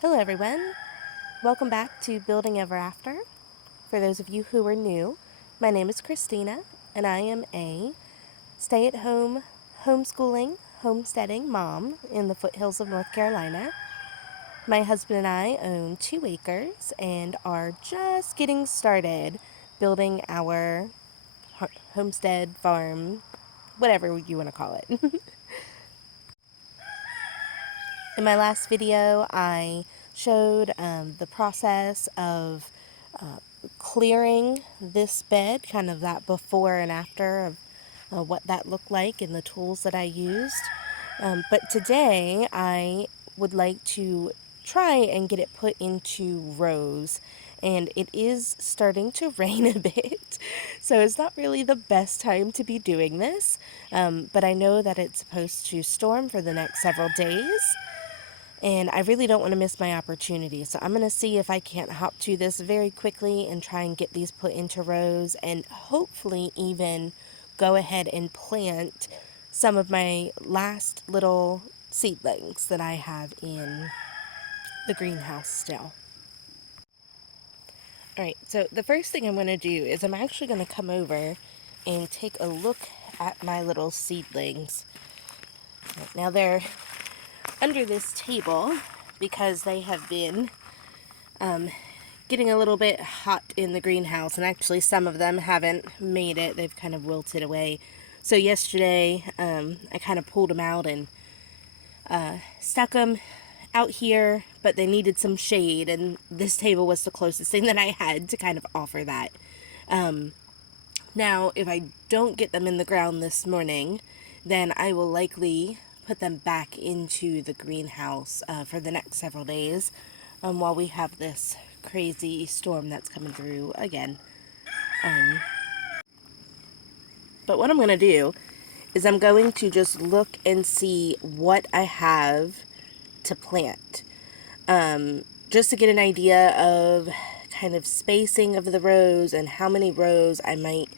Hello everyone, welcome back to Buildingeverafter. For those of you who are new, my name is Christina and I am a stay-at-home homeschooling, homesteading mom in the foothills of North Carolina. My husband and I own 2 acres and are just getting started building our homestead, farm, whatever you want to call it. In my last video, I showed the process of clearing this bed, kind of that before and after of what that looked like and the tools that I used. But today, I would like to try and get it put into rows. And it is starting to rain a bit, so it's not really the best time to be doing this. But I know that it's supposed to storm for the next several days. And I really don't want to miss my opportunity. So I'm going to see if I can't hop to this very quickly and try and get these put into rows and hopefully even go ahead and plant some of my last little seedlings that I have in the greenhouse still. Alright, so the first thing I'm going to do is I'm actually going to come over and take a look at my little seedlings. Now they're under this table because they have been getting a little bit hot in the greenhouse, and actually some of them haven't made it. They've kind of wilted away. So yesterday I kind of pulled them out and stuck them out here, but they needed some shade, and this table was the closest thing that I had to kind of offer that. Now if I don't get them in the ground this morning, then I will likely put them back into the greenhouse for the next several days while we have this crazy storm that's coming through again. But what I'm going to do is I'm going to just look and see what I have to plant. Just to get an idea of kind of spacing of the rows and how many rows I might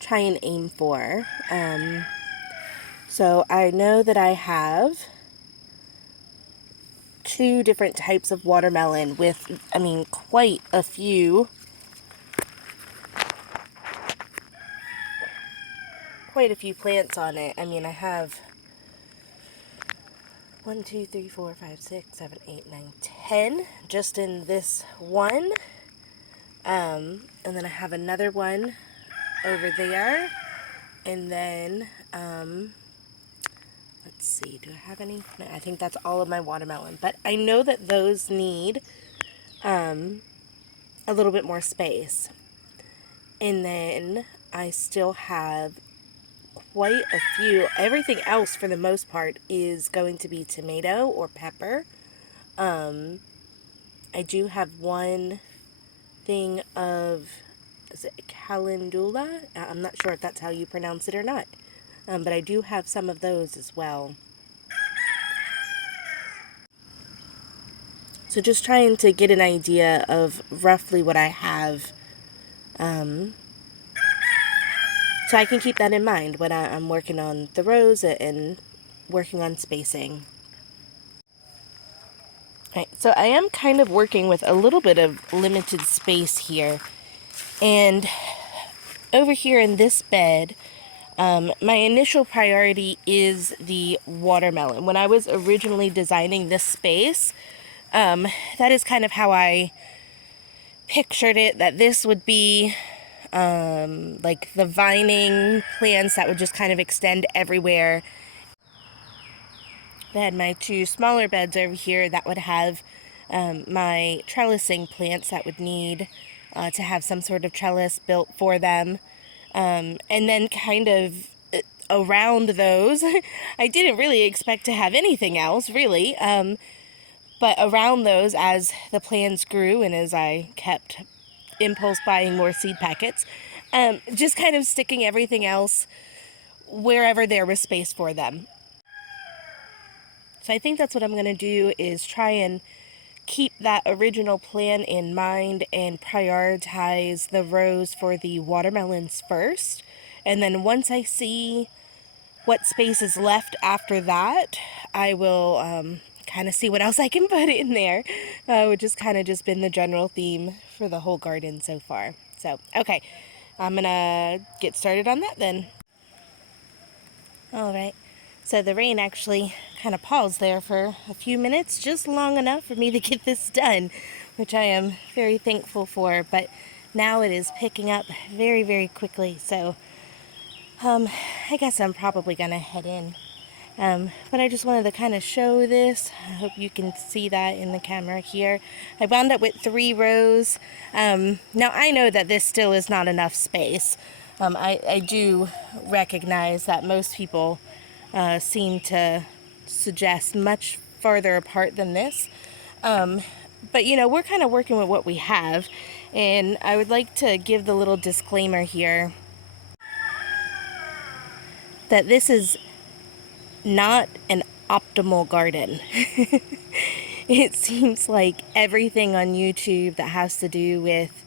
try and aim for. So I know that I have 2 different types of watermelon with, quite a few plants on it. I have 1, 2, 3, 4, 5, 6, 7, 8, 9, 10 just in this one. And then I have another one over there. And then, let's see, do I have any? No, I think that's all of my watermelon. But I know that those need a little bit more space. And then I still have quite a few. Everything else, for the most part, is going to be tomato or pepper. I do have one thing of, is it Calendula? I'm not sure if that's how you pronounce it or not. But I do have some of those as well. So just trying to get an idea of roughly what I have, so I can keep that in mind when I'm working on the rows and working on spacing. Alright, so I am kind of working with a little bit of limited space here. And over here in this bed, my initial priority is the watermelon. When I was originally designing this space, that is kind of how I pictured it, that this would be like the vining plants that would just kind of extend everywhere. I had my 2 smaller beds over here that would have my trellising plants that would need to have some sort of trellis built for them. And then kind of around those, I didn't really expect to have anything else, really. But around those, as the plants grew and as I kept impulse buying more seed packets, just kind of sticking everything else wherever there was space for them. So I think that's what I'm going to do, is try and keep that original plan in mind and prioritize the rows for the watermelons first. And then once I see what space is left after that, I will kind of see what else I can put in there, which has kind of just been the general theme for the whole garden so far. So, okay, I'm gonna get started on that then. All right, so the rain actually kind of paused there for a few minutes, just long enough for me to get this done, which I am very thankful for, but now it is picking up very, very quickly, so I guess I'm probably gonna head in. But I just wanted to kind of show this. I hope you can see that in the camera here. I wound up with 3 rows. Now I know that this still is not enough space. I do recognize that most people seem to suggest much farther apart than this. But you know, we're kind of working with what we have, and I would like to give the little disclaimer here that this is not an optimal garden. It seems like everything on YouTube that has to do with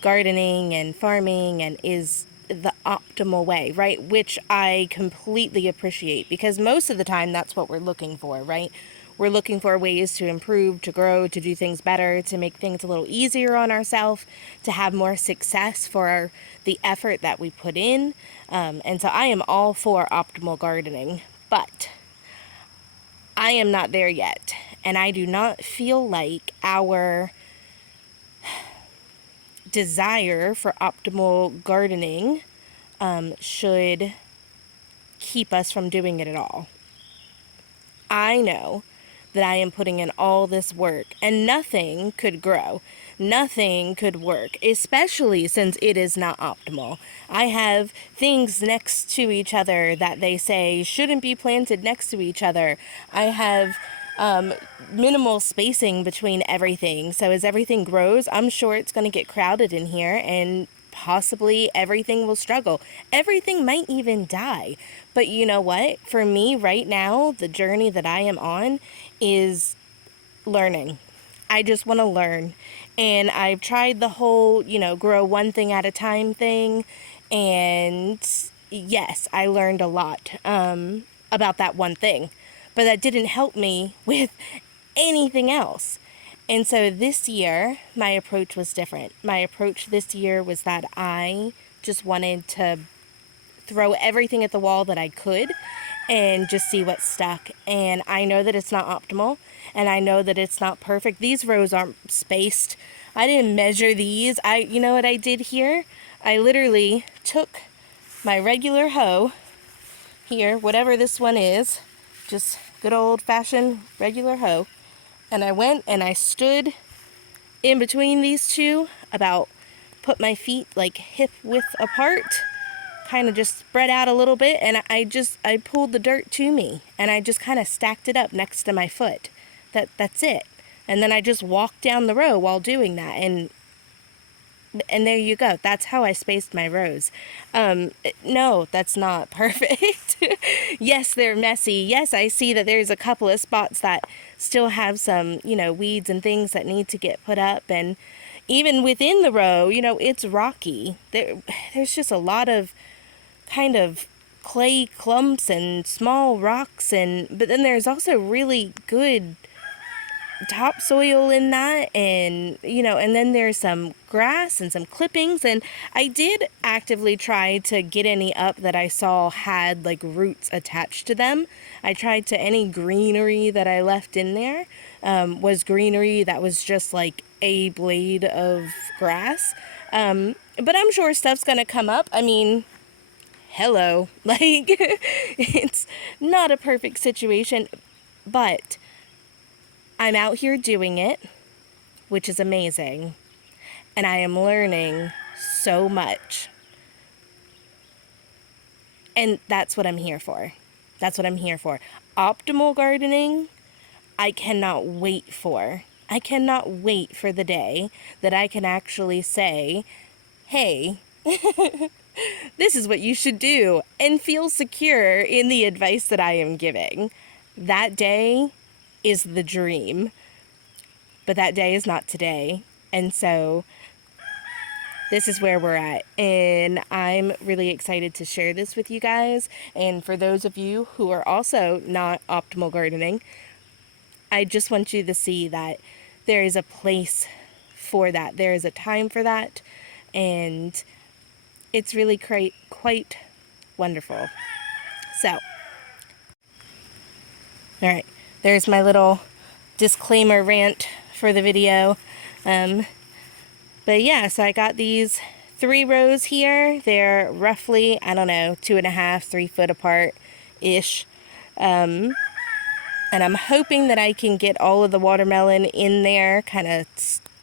gardening and farming and is the optimal way, right? Which I completely appreciate, because most of the time that's what we're looking for, right? We're looking for ways to improve, to grow, to do things better, to make things a little easier on ourselves, to have more success for the effort that we put in. And so I am all for optimal gardening, but I am not there yet. And I do not feel like our desire for optimal gardening should keep us from doing it at all. I know that I am putting in all this work and nothing could grow. Nothing could work, especially since it is not optimal. I have things next to each other that they say shouldn't be planted next to each other. I have minimal spacing between everything. So as everything grows, I'm sure it's going to get crowded in here, and possibly everything will struggle. Everything might even die. But you know what? For me right now, the journey that I am on is learning. I just want to learn. And I've tried the whole, grow one thing at a time thing. And yes, I learned a lot about that one thing. But that didn't help me with anything else. And so this year, my approach was different. My approach this year was that I just wanted to throw everything at the wall that I could and just see what stuck. And I know that it's not optimal, and I know that it's not perfect. These rows aren't spaced. I didn't measure these. You know what I did here? I literally took my regular hoe here, whatever this one is, just good old-fashioned regular hoe, and I went and I stood in between these two, put my feet like hip width apart, kind of just spread out a little bit, and I pulled the dirt to me, and I just kind of stacked it up next to my foot. That's it. And then I just walked down the row while doing that, and there you go. That's how I spaced my rows. No, that's not perfect. Yes, they're messy. Yes, I see that there's a couple of spots that still have some, weeds and things that need to get put up. And even within the row, it's rocky. There's just a lot of kind of clay clumps and small rocks. But then there's also really good topsoil in that, and and then there's some grass and some clippings, and I did actively try to get any up that I saw had like roots attached to them. I tried to, any greenery that I left in there was greenery that was just like a blade of grass, but I'm sure stuff's gonna come up. I mean, hello, like it's not a perfect situation, but I'm out here doing it, which is amazing, and I am learning so much. And that's what I'm here for. That's what I'm here for. Optimal gardening, I cannot wait for. I cannot wait for the day that I can actually say, hey, this is what you should do, and feel secure in the advice that I am giving. That day is the dream, but that day is not today. And so this is where we're at, and I'm really excited to share this with you guys. And for those of you who are also not optimal gardening, I just want you to see that there is a place for that. There is a time for that, and it's really quite wonderful. So, all right, there's my little disclaimer rant for the video. But yeah, so I got these 3 rows here. They're roughly, I don't know, 2.5, 3 foot apart-ish. And I'm hoping that I can get all of the watermelon in there, kind of,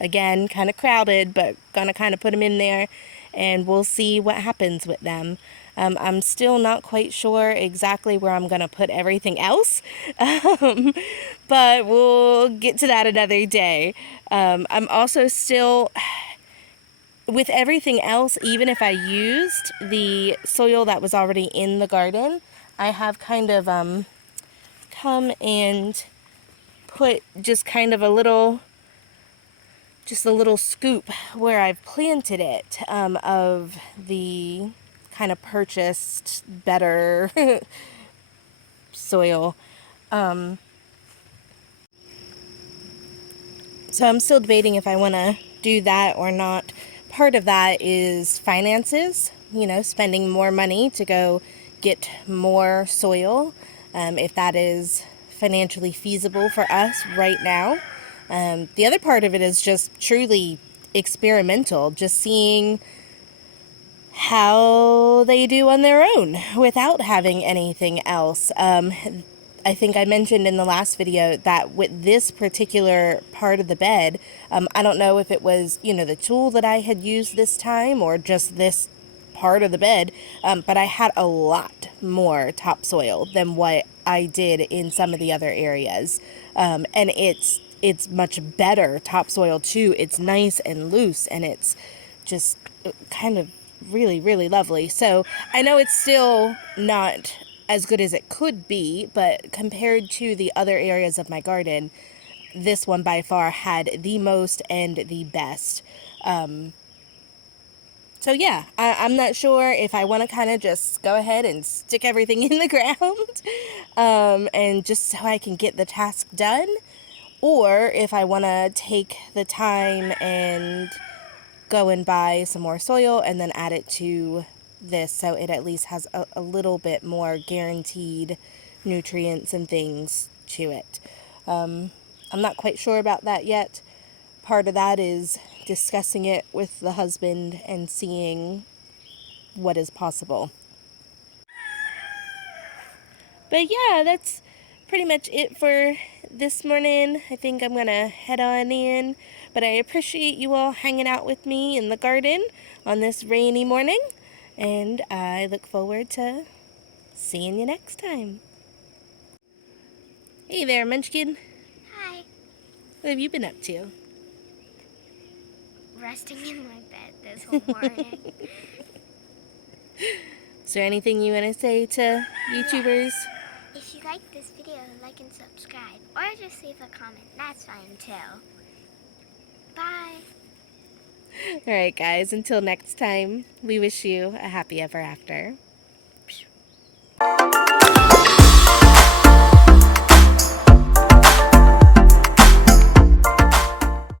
again, kind of crowded, but gonna kind of put them in there, and we'll see what happens with them. I'm still not quite sure exactly where I'm gonna put everything else, but we'll get to that another day. I'm also still, with everything else, even if I used the soil that was already in the garden, I have kind of come and put just kind of a little scoop where I've planted it of the kind of purchased better soil. So I'm still debating if I want to do that or not. Part of that is finances, you know, spending more money to go get more soil, if that is financially feasible for us right now. The other part of it is just truly experimental, just seeing how they do on their own without having anything else. I think I mentioned in the last video that with this particular part of the bed, I don't know if it was, you know, the tool that I had used this time or just this part of the bed, but I had a lot more topsoil than what I did in some of the other areas. And it's much better topsoil too. It's nice and loose, and it's just kind of really, really lovely. So I know it's still not as good as it could be, but compared to the other areas of my garden, this one by far had the most and the best. So yeah, I'm not sure if I want to kind of just go ahead and stick everything in the ground, and just so I can get the task done, or if I want to take the time and go and buy some more soil and then add it to this so it at least has a little bit more guaranteed nutrients and things to it. I'm not quite sure about that yet. Part of that is discussing it with the husband and seeing what is possible. But yeah, that's pretty much it for this morning. I think I'm gonna head on in, but I appreciate you all hanging out with me in the garden on this rainy morning, and I look forward to seeing you next time. Hey there, Munchkin. Hi. What have you been up to? Resting in my bed this whole morning. Is there anything you want to say to YouTubers? If you like this video, like and subscribe. Or just leave a comment. That's fine too. Bye. Alright guys, until next time, we wish you a happy ever after.